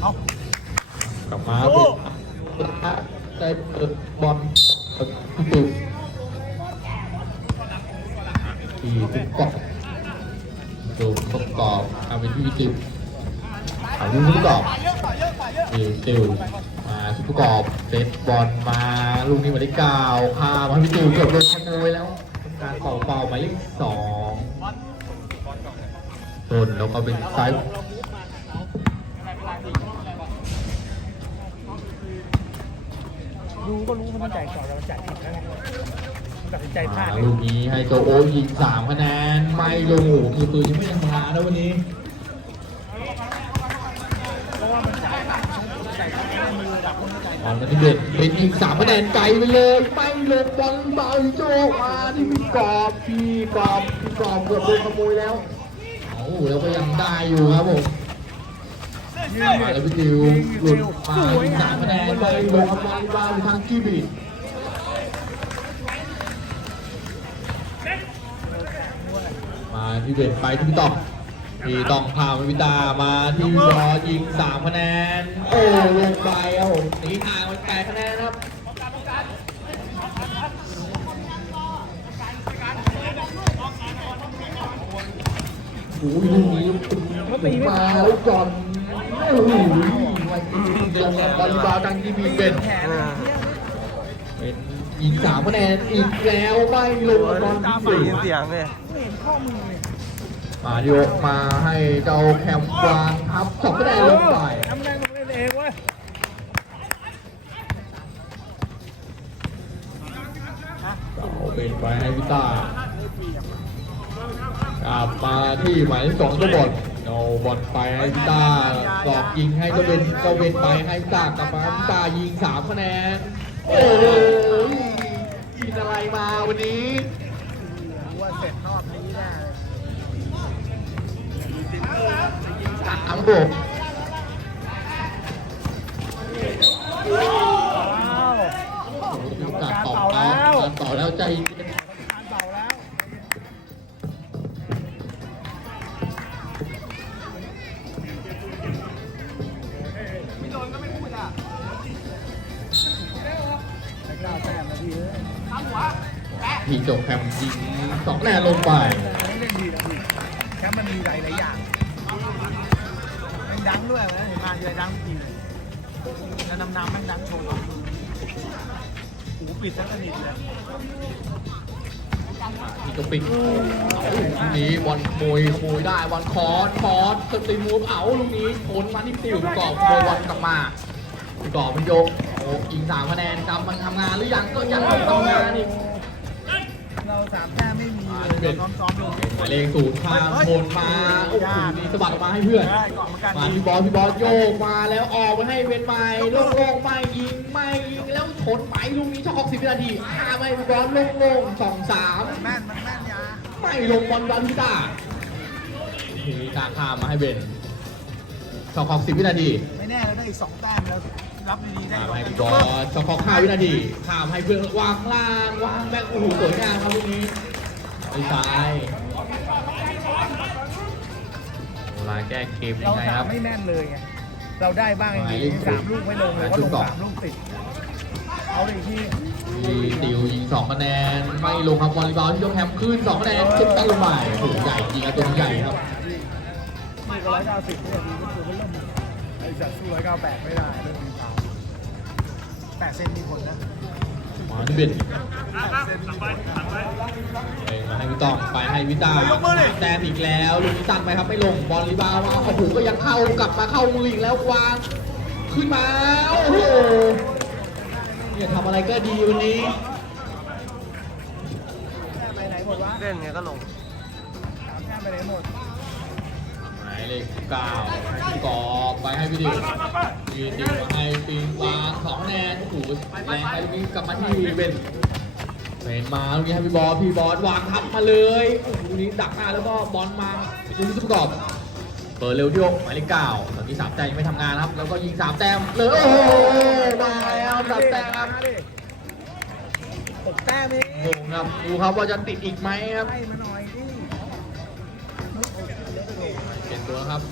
เอากลับมาเป็นได้เปิดบอลพี่ติวที่ทุกกอบดูประกอบเอาเป็นพี่ติวเอาลูกประกอบพี่ติวมาทุกประกอบเซตบอลมาลูกนี้มายเลขเก้าข้ามาพี่ติวเกือบโดนขโมยแล้วการเป่าเป่าหมายเลขสองชนแล้วก็เป็นซ้าย ดูก็รู้ว่ามันจ่ายก่อนแต่มันจ่ายผิดแล้วไงมันตัดสินใจพลาดลูกนี้ให้โจโอยิงสามคะแนนไม่ลงหูคือปืนยังไม่ยังมานะวันนี้เพราะว่ามันจ่ายจ่ายเข้าไปในมือดับมันจ่ายบอลมาที่เด็ดเป็นยิงสามคะแนนไกลไปเลยไม่ลงบอลเบาโจมาที่พี่กอบพี่กรอบพี่กรอบเกือบโดนขโมยแล้วเอาแล้วก็ยังได้อยู่ครับผม มาแล้วพี่ติวหลุดมายิงสามคะแนนไปลงบอลบาลทางกีบีมาที่เด็ดไปที่ต่อพี่ต้องพาวิตามาที่รอยิงสามคะแนน โอ้ลงไปครับผมหนีห่างไปแปดคะแนนครับโอ้ยลูกนี้มาแล้วจอนโอ้โหเดิน บอลบาลดังที่มีเป็นแขนเนี่ยเป็นยิงสามคะแนนอีกแล้วไม่ลงบอลที่ยินสี่เสียงเลยม่เห็นข้อมือเลยมาดิโอมาให้เจ้าแคมป์วางครับสองคะแนนลงไปทำได้ลงเล่นเองเว้ยเอาเป็นไปให้พิต้ากลับมาที่หมายเลขสองเจ้าบอล เอาบอลไปให้พิต้าหลอกยิงให้เจ้าเบนเจ้าเบนไปให้พิต้ากลับมาพิต้ายิงสามคะแนนโอ้โหกินอะไรมาวันนี้ว่าเสร็จรอบนี้แน่สามบกว้าวการต่อแล้วการต่อแล้วใจ พี่โจแคมยิงสองแนนลงไปเล่นดีนะพี่แคมป์มันมีหลายหลายอย่างมันดังด้วยนะเห็นมาเยอะดังจริงเลยแล้วน้ำน้ำมันดังโชว์หูปิดทั้งสนิทเลยนี่ก็ปิดลูกนี้บอลโมยโมยได้บอลคอร์สคอร์สสตรีมมูฟเอาลูกนี้ชนมาที่ติวกรอบโมยบอลกลับมาต่อมันโยกโอ้ยิงสามคะแนนกำมันทำงานหรือยังก็ยังไม่ทำงานอีก เราสามแต้มไม่มีเลยเราซ้อมๆดูหมายเลขศูนย์ข้ามโคนมาโอ้โหนี่สะบัดออกมาให้เพื่อนได้ก่อนเหมือนกันมาพี่บอลพี่บอลโยกมาแล้วออกไปให้เวนใหม่โล่งๆไม่ยิงไม่ยิงแล้วชนไปลูกนี้ช็อกสิบวินาทีอ่าไม่พี่บอลโล่งๆสองสามแม่นมันแม่นยาไม่ลงบอลบอลพิต้าทีนี้ตาข้ามมาให้เบนช็อกสิบวินาทีไม่แน่เราได้อีกสองแต้มแล้ว รับดีๆได้มาก่อนให้พี่บอลช็อกห้าวินาทีข้ามให้เพื่อนวางข้างล่างวางแบ็คโอ้โหสวยงามครับลูกนี้ไอ้ซ้ายเวลาแก้เกมยัเรางไงคสารัมบ ไม่แม่นเลยไง เราได้บ้างหมายเลจริขงๆสามลูกไม่ลงเลยหมายก็เลลขงสองสามลูกติด เอาเลยที่มีติวยิงสองคะแนน ไม่ลงครับวอลเลย์บอลที่ยกแฮมขึ้นสองคะแนนขึ้นตั้งลงไปโอ้โหใหญ่จริงครับตัวนี้ใหญ่ครับนี่ก็ร้อยเก้าสิบเนี่ยดีก็คือมันเริ่มไอ้จัดสู้ร้อยเก้าแปดไม่ได้เริ่มมีเท้า แปดเซนมีผลนะมาที่เบนแปดเซนมีผลนะเองมาให้พี่ต้องไปให้วิตาแต้มอีกแล้วลูกนี้ตัดไปครับไม่ลงบอลรีบาวมาขอผูก็ยังเข้ากลับมาเข้ามืออีกแล้ววางขึ้นมาโอ้โหเนี่ยทำอะไรก็ดีวันนี้แต้มไปไหนหมดวะเล่นไงก็ลงสามแต้มไปไหนหมดหมาย เลขเก้ากอบไปให้พี่ดิวพี่ดิวให้ปิงวางสองคะแนนโอ้โหแรงไปลูกนี้กลับมาที่เบนเบนมาลูกนี้ให้พี่บอสพี่บอสวางทับมาเลยโอ้โหลูกนี้ดักหน้าแล้วก็บอลมาลูกนี้ประกอบเปิดเร็วที่อกหมายเลขเก้าตอนนี้สามแต้มยังไม่ทำงานครับ แล้วก็ยิงสามแต้มเลยโอ้โหมาแล้วสามแต้มครับหกแต้มเองงงครับดูครับว่าจะติดอีกไหมครับให้มาหน่อย ปลี่ยนตัวครับ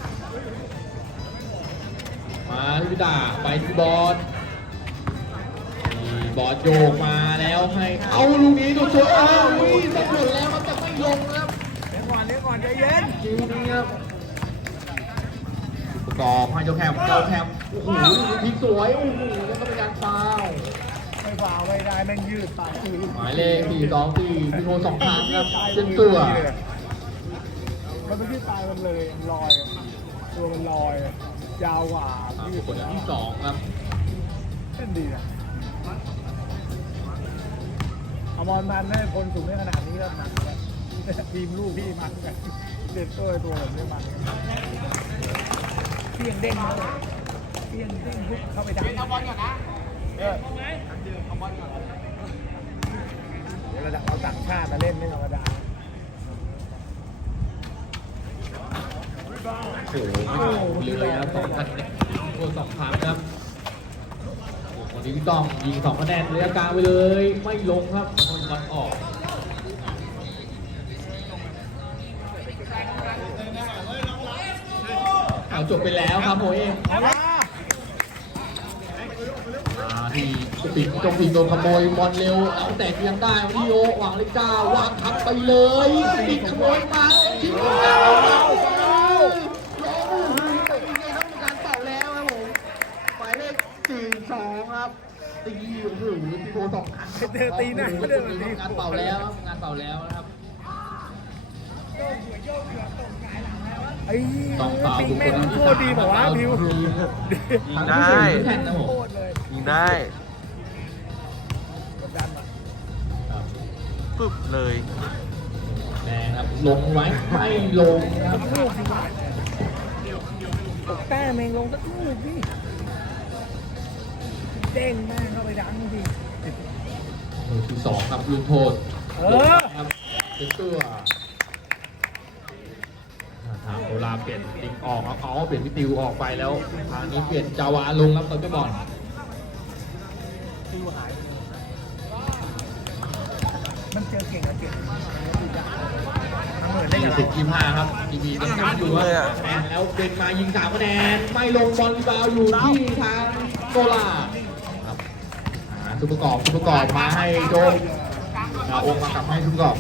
มาที่พิดาไปที่บอสนี่บอสโยกมาแล้วให้เอาลูกนี้ดูสวยอ้าวอุ้ยสะดุดแล้วครับแต่ไม่ลงนะครับเดี๋ยวก่อนเดี๋ยวก่อนใจเย็นจริงนี่ครับประกอบให้เจ้าแคมเจ้าแคมโอ้โหพลิกสวยโอ้โหแล้วก็เป็นการฟาวล์ไม่ฝ่าไม่ได้แม่งยืดปากคือหมายเลขสี่สองสี่พี่โทสองครั้งครับเป็นตัว มันไม่ยืดตายมันเลยมันลอย ตัวมันลอย ยาวกว่าอ่ายืดคนที่สองครับเล่นดีนะเอาบอลมันให้คนสูงได้ขนาดนี้แล้วมันแล้วทีมลูกพี่มันกันเด็ดตัวตัวผมไม่มันกันเพียงเด้งเลยเพียงเด้งพุกเข้าไปดังเอาบอลก่อนนะเออเอาบอลก่อนเดี๋ยวระดับเอาต่างชาติมาเล่นไม่ธรรมดา โอ้โหไม่ออกเลยครับสองคะแนนโอ้สองครั้งครับโอ้โหคนนี้พี่ต้องยิงสองคะแนนระยะกลางไปเลย ไม่ลงครับมันวัดออกเอาจบไปแล้วครับโมเอเอาละอ่าที่ปิดจงปิดโดนขโมยบอลเร็วเอาแต่ยังได้วิโอวางเลขเก้าวางทับไปเลยปิดขโมยมาทิ้งเก้าแล้วร้องโอ้โหเป็นยังไงครับมีการเป่าแล้วครับผมหมายเลขสี่สองครับ ตีโอ้โหตีโดนสองครั้งเดินตีหน้าเดินตีงานเป่าแล้วงานเป่าแล้วนะครับไอ้ตองเป่าปิงแม่งโคตรดีบอกว่าพิวยิงได้ยิงได้ปึ๊บเลยแน่ครับลงไว้ไม่ลงครับลูกสิวะตกแต้มเองลงสักลูกดิ เด้งแม่งเข้าไปดังดิลูกที่สองครับลูกโทษเออครับเป็นตัวทางโอลาเปลี่ยนติ๊กออกครับเอาเปลี่ยนพิติวออกไปแล้ว ทางนี้เปลี่ยนจาวาลงครับตอนเจ้าบอลตีหายมันเจอเก่งกับเก่งมันเหมือนได้สี่กับสิบเรายี่ห้าครับทีบีต้องการอยู่ครับแอนแล้วเป็นมายิงสามคะแนนไม่ลงบอลรีบาวด์อยู่ที่ทางโซลาครับ อ่าซุปเปร์กอบซุปเปร์กอบมาให้โจดาวองค์มากลับให้ซุปเปร์กอบ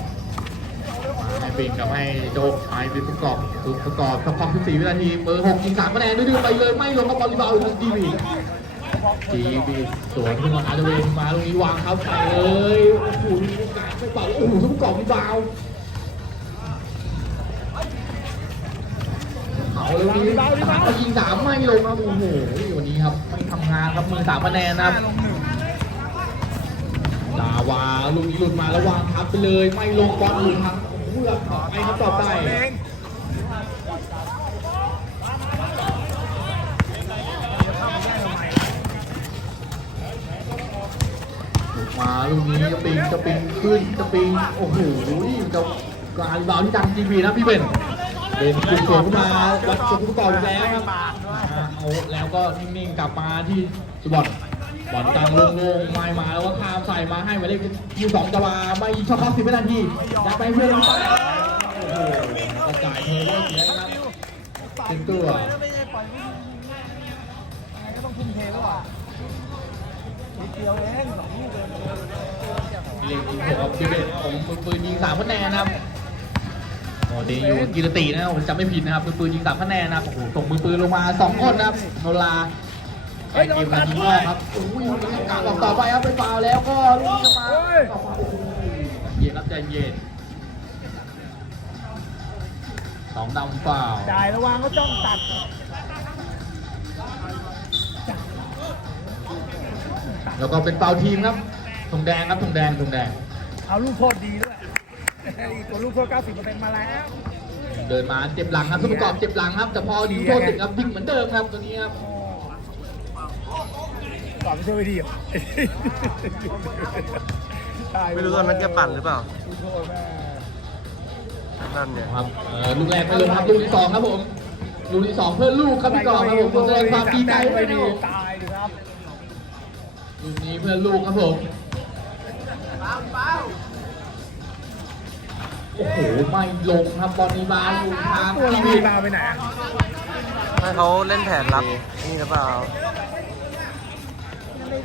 ให้ปิงกับให้โจ๊กไอ้ปิงประกอบสุดประกอบสักพักที่สี่วินาทีเบอร์หกยิงสามคะแนนดื้อไปเลยไม่ลงกับบอลลีบาลทางดีบีจีบีสวนขึ้นมาอาร์เดเวนมาตรงนี้วางครับใส่เลยโอ้โหมีโอกาสไม่เป่าโอ้โหทุกประกอบลีบาลเอาเลยวันนี้ยิงสามไม่ลงครับโอ้โหวันนี้ครับไม่ทำงานครับมือสามคะแนนนะครับ ลงหนึ่งดาวาลูกนี้หลุดมาแล้ววางทับไปเลย ไม่ลงบอลหลุดทางเพื่อนไปครับต่อไปเองหลุดมาลูกนี้จะปิงจะปิงขึ้นจะปิงโอ้โหจะการบาวที่ดังจีบีนะพี่เบนเบนจุดสวนขึ้นมาวัดจุดก่อนแล้วครับอ่าเอาแล้วก็นิ่งๆกลับมาที่สุบอล บอลกลางโล่งๆไม่มาแล้วก็ข้ามใส่มาให้หมายเลขยี่สองจะมาไม่ชอบเข้าสิบวินาทียัดไปเพื่อนไปโอ้โหกระจายเทเลยเสียนะครับเป็นตัวไม่ได้ปล่อยไม่ยังไงก็ต้องทุ่มเทแล้วอะนิดเดียวเองสองลูกเองเล็งยิงผมกับพี่เบนผมมือปืนยิงสามคะแนนนะครับโอ้ดีอยู่กีรตินะผมจำไม่ผิดนะครับมือปืนยิงสามคะแนนนะครับโอ้โหส่งมือปืนลงมาสองคนนะครับโนลา แข่งเกมกันยิงรอบครับโอ้ยกลางออกต่อไปครับเป็นฟาวล์แล้วก็ลูกจะมาต่อมาโอ้โหเย็นครับใจเย็นสองดำฟาวล์จ่ายระวังก็จ้องตัดแล้วก็เป็นฟาวล์ทีมครับธงแดงครับธงแดงธงแดง เอาลูกโทษดีด้วยอีกตัวลูกโทษ90%มาแล้ว เดินมาเจ็บหลังครับทุกประกอบเจ็บหลังครับ แต่พอยิงโทษเสร็จครับยิงเหมือนเดิมครับตัวนี้ครับ ก่อนไม่ช่วยไม่ดีอะไม่รู้ตอนนั้นแกปั่นหรือเปล่าลูกโทษแม่นั่นเนี่ยครับเอ่อลูกแรกไม่ลงครับลูกที่สองครับผมลูกที่สองเพื่อลูกครับพี่กองครับผมขอแสดงความดีใจด้วยนะผมตายดิครับลูกนี้เพื่อลูกครับผมโอ้โหไม่ลงครับบอลนี้มาอยู่ทางตัวเราทีมีมมาไปไหนอะให้ให้เขาเล่นแผนรับนี่หรือเปล่ามา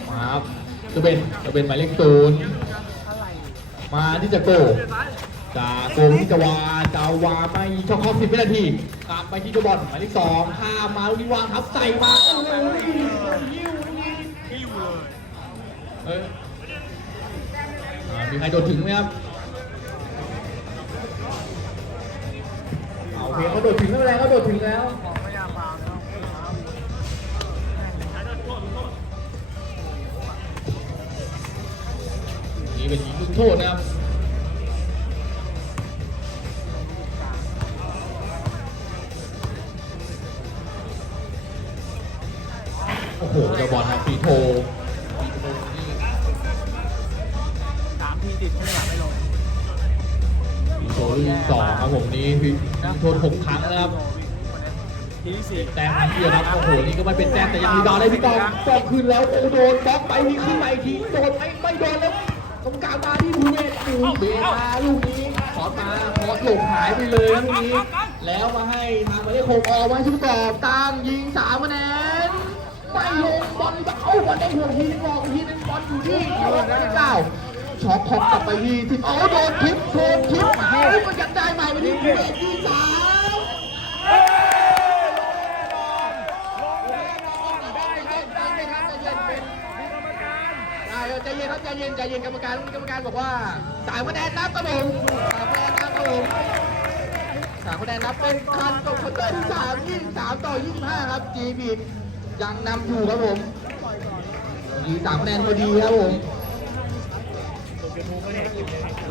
ครับจะเป็นจะเป็นหมายเลขศูนย์มาที่จะโกจะโกที่จะวาจะวาไม่ช่องเข้าสิบวินาทีกลับไปที่ตัวบอลหมายเลขสองข้ามมาลูกนี้วางทับใส่มาโอ้โหยิ้วลูกนี้ที่อยู่เลยเอ้ยมีใครโดดถึงไหมครับเอาโอเคเขาโดดถึงไม่เป็นไรเขาโดดถึงแล้ว โทษนะครับโอ้โหเจะบอลครับปีโทปีโทนี่สามทีติดไม่หลับไม่ลงปีโทลูกที่สองครับผมนี่ปีโทหกครั้งนะครับทีที่สี่แต้มครั้งเดียวครับโอ้โหนี่ก็ไม่เป็นแต้มแต่ยังมีดาวได้พี่กองกองคืนแล้วโอ้โดนบล็อกไปมีขึ้นมาอีกทีโดนไม่ไม่โดนแล้ว ตรงกลางมาที่ภูเก็ตโอ้โหเบมาลูกนี้ขอมาขอหลงหายไปเลยลูกนี้ แล้วมาให้ทางหมายเลขหกออกมาชุดกรอบตั้งยิงสามคะแนนไม่ลงบอลเอ้าบอลได้หัวทีนึงออกทีนึงบอลอยู่ที่หมายเลขเก้าช็อตท็อปกลับไปที่ทิปเอาโดนทิปโดนทิปเอาก็ยังได้ใหม่ไปที่ภูเก็ตที่สาม ได้ครับใจเย็นเป็นได้ครับ ใจเย็นครับใจเย็นใจเย็นกรรมการกรรมการบอกว่าสามคะแนนนับครับผมสามคะแนนนับครับผมสามคะแนนนับเป็นคันตกคอนเตอร์ที่สามยี่สิบสามต่อยี่สิบห้าครับจีบียังนำอยู่ครับผมยีสามคะแนนพอดีครับผม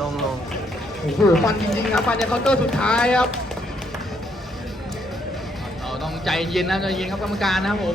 ลงลงโอ้โหฟันจริงๆครับฟันในเคาน์เตอร์สุดท้ายครับเราต้องใจเย็นนะใจเย็นครับกรรมการนะครับผม